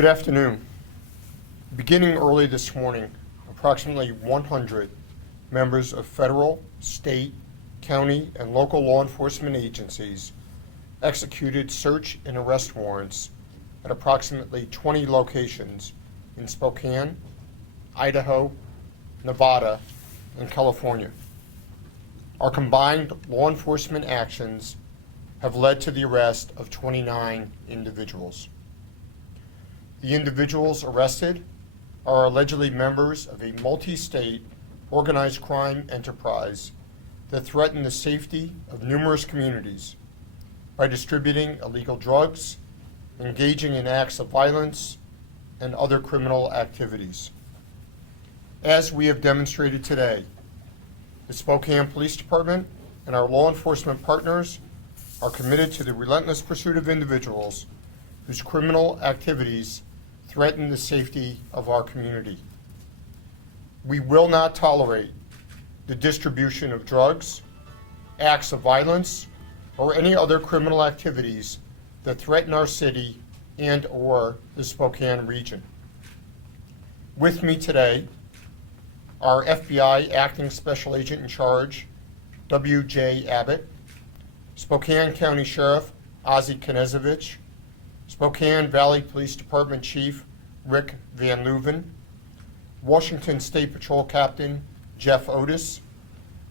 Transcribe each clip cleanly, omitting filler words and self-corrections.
Good afternoon. Beginning early this morning, approximately 100 members of federal, state, county, and local law enforcement agencies executed search and arrest warrants at approximately 20 locations in Spokane, Idaho, Nevada, and California. Our combined law enforcement actions have led to the arrest of 29 individuals. The individuals arrested are allegedly members of a multi-state organized crime enterprise that threaten the safety of numerous communities by distributing illegal drugs, engaging in acts of violence, and other criminal activities. As we have demonstrated today, the Spokane Police Department and our law enforcement partners are committed to the relentless pursuit of individuals whose criminal activities threaten the safety of our community. We will not tolerate the distribution of drugs, acts of violence, or any other criminal activities that threaten our city and/or the Spokane region. With me today are FBI Acting Special Agent in Charge, W.J. Abbott, Spokane County Sheriff Ozzie Knezevich, Spokane Valley Police Department Chief Rick Van Leuven, Washington State Patrol Captain Jeff Otis,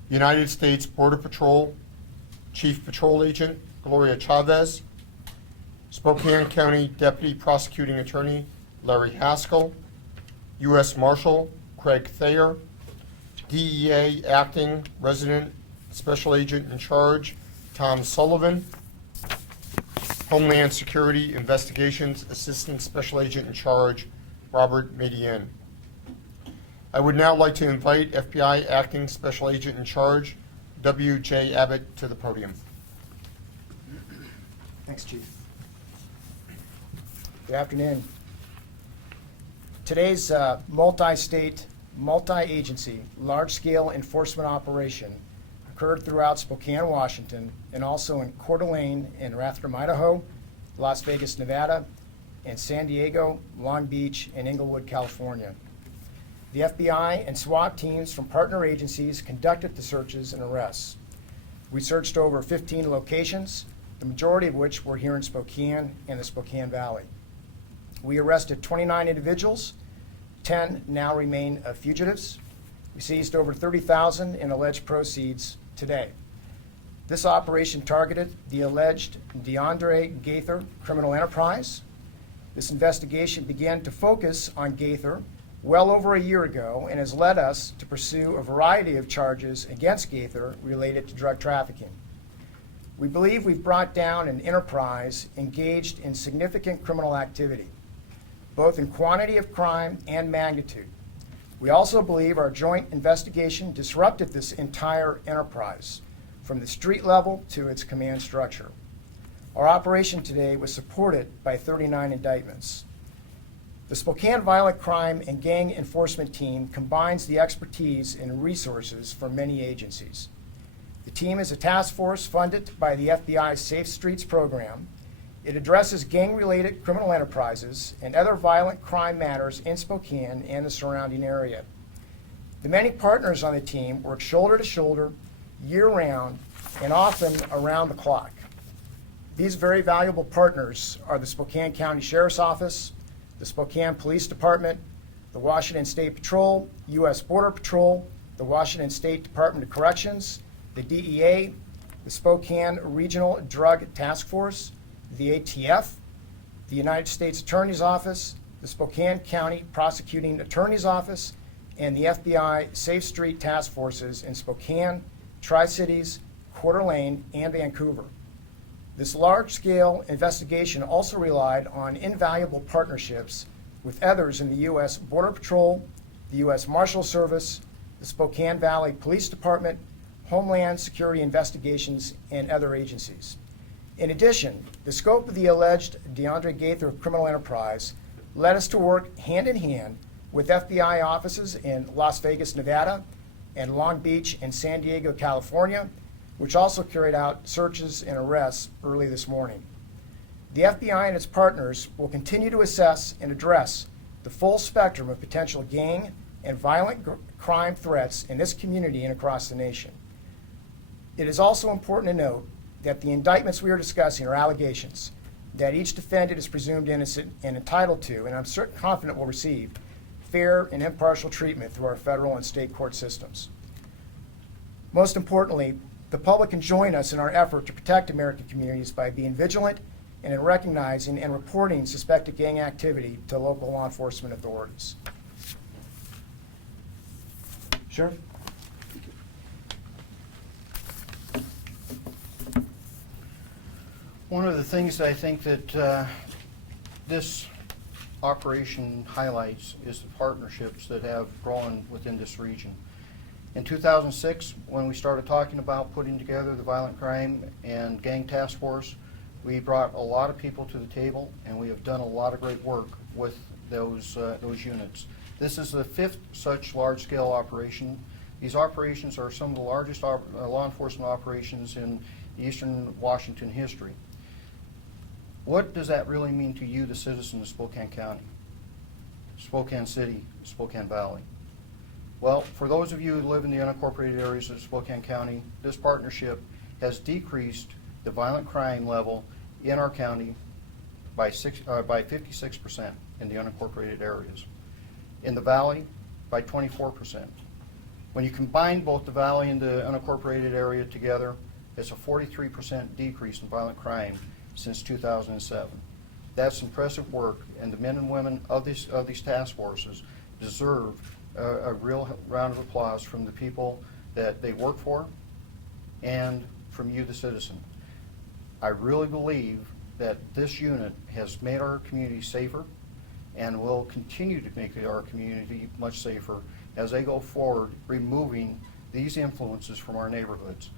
United States Border Patrol Chief Patrol Agent Gloria Chavez, Spokane County Deputy Prosecuting Attorney Larry Haskell, U.S. Marshal Craig Thayer, DEA Acting Resident Special Agent in Charge Tom Sullivan, Homeland Security Investigations Assistant Special Agent in Charge Robert Median. I would now like to invite FBI Acting Special Agent in Charge W.J. Abbott to the podium. Thanks, Chief. Good afternoon. Today's multi-state, multi-agency, large-scale enforcement operation occurred throughout Spokane, Washington, and also in Coeur d'Alene and Rathdrum, Idaho, Las Vegas, Nevada, and San Diego, Long Beach, and Inglewood, California. The FBI and SWAT teams from partner agencies conducted the searches and arrests. We searched over 15 locations, the majority of which were here in Spokane and the Spokane Valley. We arrested 29 individuals. 10 now remain fugitives. We seized over $30,000 in alleged proceeds today. This operation targeted the alleged DEANDRE GAITHER criminal enterprise. This investigation began to focus on Gaither well over a year ago and has led us to pursue a variety of charges against Gaither related to drug trafficking. We believe we've brought down an enterprise engaged in significant criminal activity, both in quantity of crime and magnitude. We also believe our joint investigation disrupted this entire enterprise, from the street level to its command structure. Our operation today was supported by 39 indictments. The Spokane Violent Crime and Gang Enforcement Team combines the expertise and resources from many agencies. The team is a task force funded by the FBI's Safe Streets program. It addresses gang-related criminal enterprises and other violent crime matters in Spokane and the surrounding area. The many partners on the team work shoulder to shoulder, year-round, and often around the clock. These very valuable partners are the Spokane County Sheriff's Office, the Spokane Police Department, the Washington State Patrol, U.S. Border Patrol, the Washington State Department of Corrections, the DEA, the Spokane Regional Drug Task Force, the ATF, the United States Attorney's Office, the Spokane County Prosecuting Attorney's Office, and the FBI Safe Street Task Forces in Spokane, Tri-Cities, Coeur d'Alene, and Vancouver. This large-scale investigation also relied on invaluable partnerships with others in the U.S. Border Patrol, the U.S. Marshal Service, the Spokane Valley Police Department, Homeland Security Investigations, and other agencies. In addition, the scope of the alleged DEANDRE GAITHER criminal enterprise led us to work hand-in-hand with FBI offices in Las Vegas, Nevada, and Long Beach and San Diego, California, which also carried out searches and arrests early this morning. The FBI and its partners will continue to assess and address the full spectrum of potential gang and violent crime threats in this community and across the nation. It is also important to note that the indictments we are discussing are allegations, that each defendant is presumed innocent and entitled to, and I'm confident will receive, fair and impartial treatment through our federal and state court systems. Most importantly, the public can join us in our effort to protect American communities by being vigilant and in recognizing and reporting suspected gang activity to local law enforcement authorities. Sheriff? One of the things that I think that this operation highlights is the partnerships that have grown within this region. In 2006, when we started talking about putting together the Violent Crime and Gang Task Force, we brought a lot of people to the table, and we have done a lot of great work with those units. This is the 5th such large-scale operation. These operations are some of the largest law enforcement operations in eastern Washington history. What does that really mean to you, the citizen of Spokane County, Spokane City, Spokane Valley? Well, for those of you who live in the unincorporated areas of Spokane County, this partnership has decreased the violent crime level in our county by 56% in the unincorporated areas. In the valley, by 24%. When you combine both the valley and the unincorporated area together, it's a 43% decrease in violent crime since 2007. That's impressive work, and the men and women of these task forces deserve a real round of applause from the people that they work for and from you, the citizen. I really believe that this unit has made our community safer and will continue to make our community much safer as they go forward, removing these influences from our neighborhoods.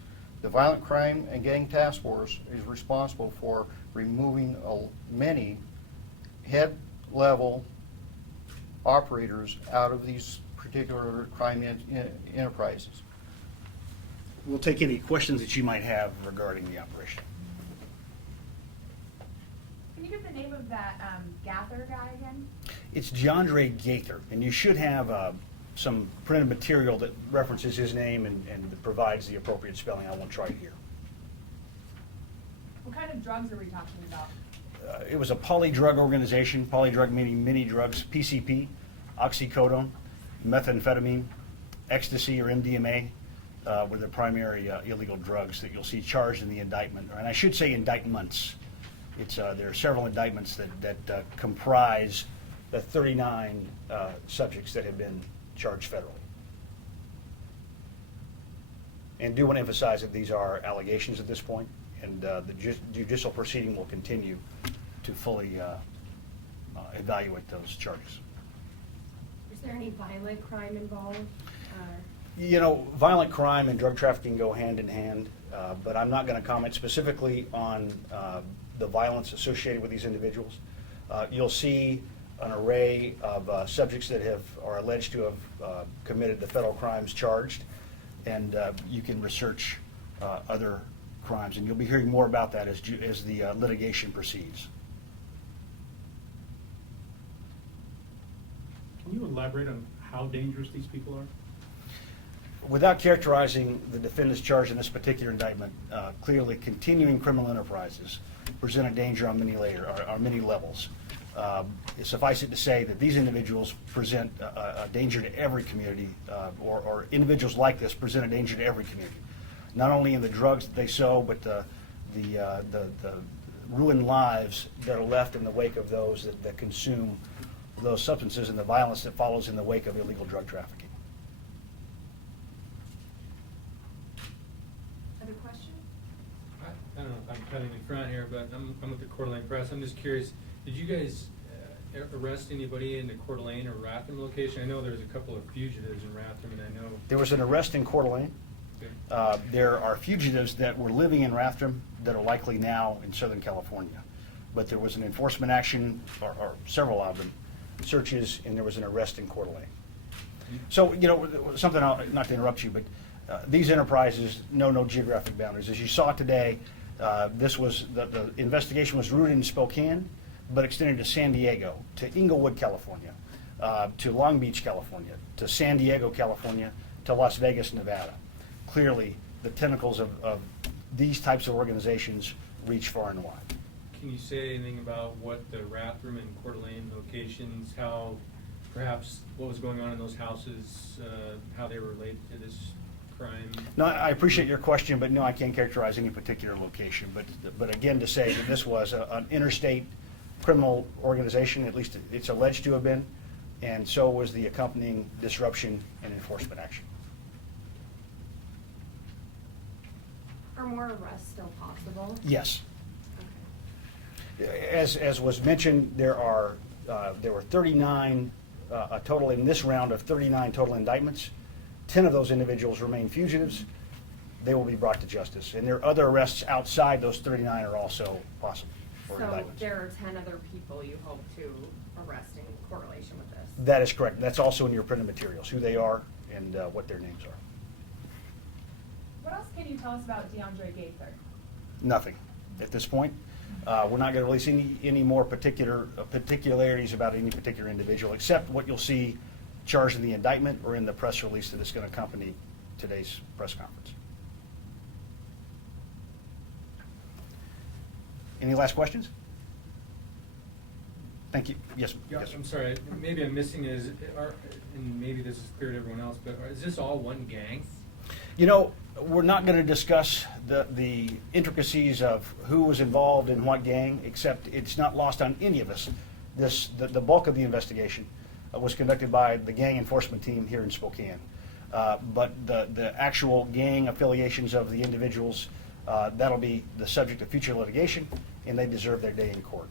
The Violent Crime and Gang Task Force is responsible for removing many head-level operators out of these particular crime enterprises. We'll take any questions that you might have regarding the operation. Can you give the name of that Gaither guy again? It's DEANDRE GAITHER, and you should have some printed material that references his name and provides the appropriate spelling. I won't try it here. What kind of drugs are we talking about? It was a polydrug organization, polydrug meaning many drugs, PCP, oxycodone, methamphetamine, ecstasy or MDMA were the primary illegal drugs that you'll see charged in the indictment. And I should say indictments. There are several indictments that comprise the 39 subjects that have been charged federally. And do want to emphasize that these are allegations at this point, and the judicial proceeding will continue to fully evaluate those charges. Is there any violent crime involved? You know, violent crime and drug trafficking go hand in hand, but I'm not going to comment specifically on the violence associated with these individuals. You'll see an array of subjects that are alleged to have committed the federal crimes charged, and you can research other crimes, and you'll be hearing more about that as the litigation proceeds. Can you elaborate on how dangerous these people are? Without characterizing the defendants charged in this particular indictment, clearly continuing criminal enterprises present a danger on many levels. Suffice it to say that these individuals present a danger to every community, or individuals like this present a danger to every community. Not only in the drugs that they sow, but the ruined lives that are left in the wake of those that consume those substances and the violence that follows in the wake of illegal drug trafficking. Other question? I don't know if I'm cutting in front here, but I'm with the Coeur d'Alene Press. I'm just curious, did you guys arrest anybody in the Coeur d'Alene or Rathdrum location? I know there's a couple of fugitives in Rathdrum, and I know... There was an arrest in Coeur d'Alene. Okay. There are fugitives that were living in Rathdrum that are likely now in Southern California. But there was an enforcement action, or several of them, searches, and there was an arrest in Coeur d'Alene. So, you know, something, not to interrupt you, but these enterprises know no geographic boundaries. As you saw today, The investigation was rooted in Spokane, but extended to San Diego, to Inglewood, California, to Long Beach, California, to San Diego, California, to Las Vegas, Nevada. Clearly, the tentacles of these types of organizations reach far and wide. Can you say anything about what the Rathdrum and Coeur d'Alene locations, how perhaps what was going on in those houses, how they were related to this crime? No, I appreciate your question, but no, I can't characterize any particular location. But again, to say that this was an interstate criminal organization, at least it's alleged to have been, and so was the accompanying disruption and enforcement action. Are more arrests still possible? Yes. Okay. As was mentioned, there were 39, a total in this round of 39 total indictments. 10 of those individuals remain fugitives. They will be brought to justice. And there are other arrests outside those 39 are also possible for So indictments. there are 10 other people you hope to arrest in correlation with this? That is correct. That's also in your printed materials, who they are and what their names are. What else can you tell us about DeAndre Gaither? Nothing at this point. We're not going to release any more particularities about any particular individual, except what you'll see charged in the indictment or in the press release that is going to accompany today's press conference. Any last questions? Thank you. Yes. Yeah, Yes, sir. I'm sorry, maybe I'm missing is, and maybe this is clear to everyone else, but is this all one gang? You know, we're not going to discuss the intricacies of who was involved in what gang, except it's not lost on any of us. The bulk of the investigation was conducted by the gang enforcement team here in Spokane. But the actual gang affiliations of the individuals, that'll be the subject of future litigation, and they deserve their day in court.